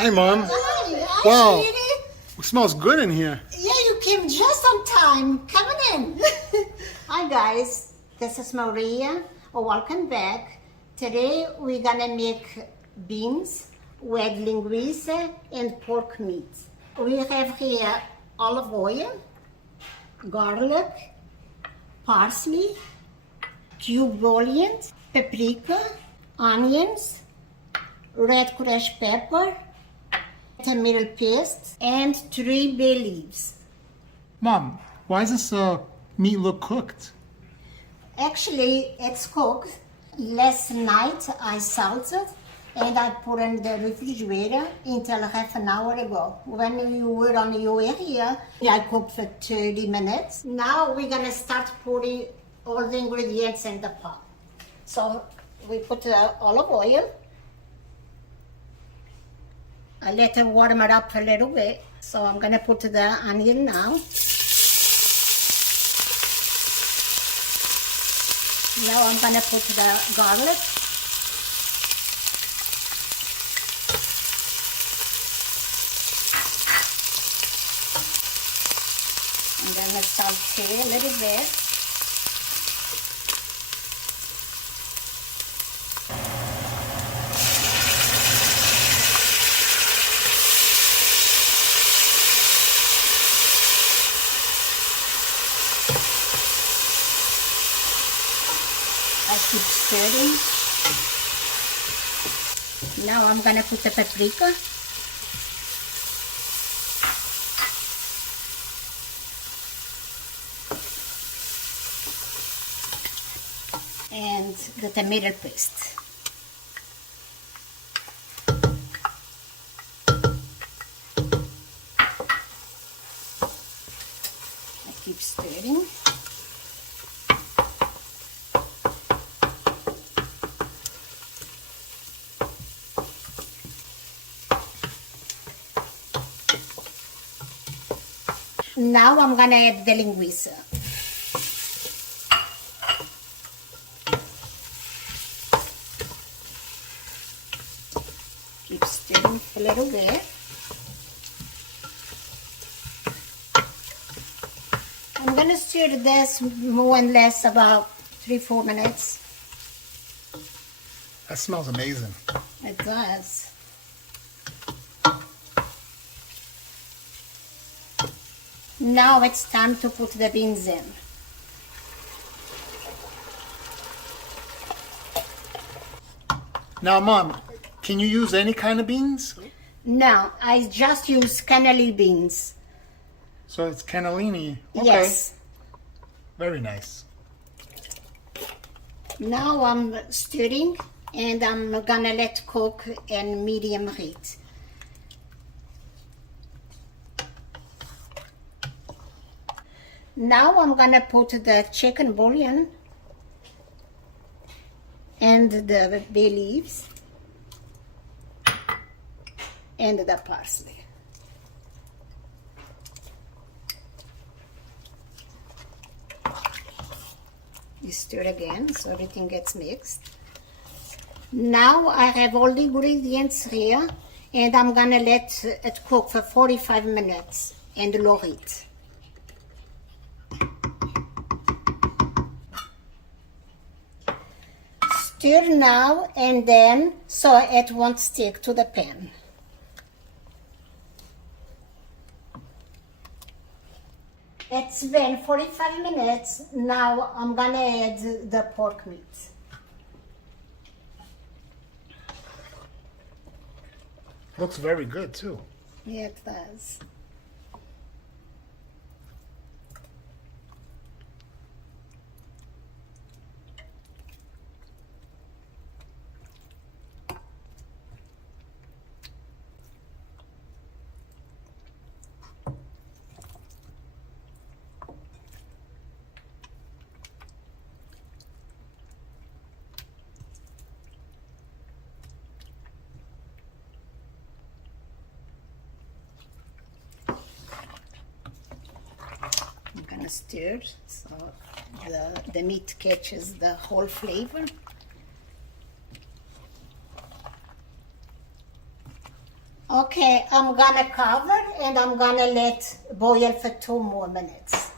Hi, Mom. Hi, Wow. sweetie. It smells good in here. Yeah, you came just on time. Coming in. Hi, guys. This is Maria. Welcome back. Today we're gonna make beans with linguiça and pork meat. We have here olive oil, garlic, parsley, cube onion, paprika, onions, red crushed pepper, tomato paste, and 3 bay leaves. Mom, why does this meat look cooked? Actually, it's cooked. Last night I salted and I put in the refrigerator until half an hour ago. When you were on your area, I cooked for 30 minutes. Now we're gonna start putting all the ingredients in the pot. So we put the olive oil. I let it warm it up a little bit. So I'm gonna put the onion now. Now I'm gonna put the garlic. And then let's saute a little bit. I keep stirring. Now I'm gonna put the paprika. And the tomato paste. I keep stirring. Now I'm gonna add the linguiça. Keep stirring a little bit. I'm gonna stir this more and less about 3-4 minutes. That smells amazing. It does. Now it's time to put the beans in. Now, Mom, can you use any kind of beans? No, I just use cannellini beans. So it's cannellini. Okay. Yes. Very nice. Now I'm stirring and I'm gonna let cook in medium heat. Now I'm gonna put the chicken bouillon and the bay leaves and the parsley. You stir again so everything gets mixed. Now I have all the ingredients here and I'm gonna let it cook for 45 minutes in low heat. Stir now and then so it won't stick to the pan. It's been 45 minutes. Now I'm gonna add the pork meat. Looks very good too. Yeah, it does. Stir so the meat catches the whole flavor. Okay, I'm gonna cover and I'm gonna let boil for 2 more minutes.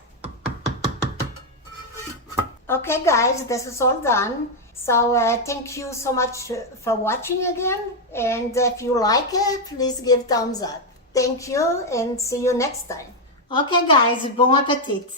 Okay guys, this is all done. So thank you so much for watching again. And if you like it, please give thumbs up. Thank you and see you next time. Okay guys, bon appetit.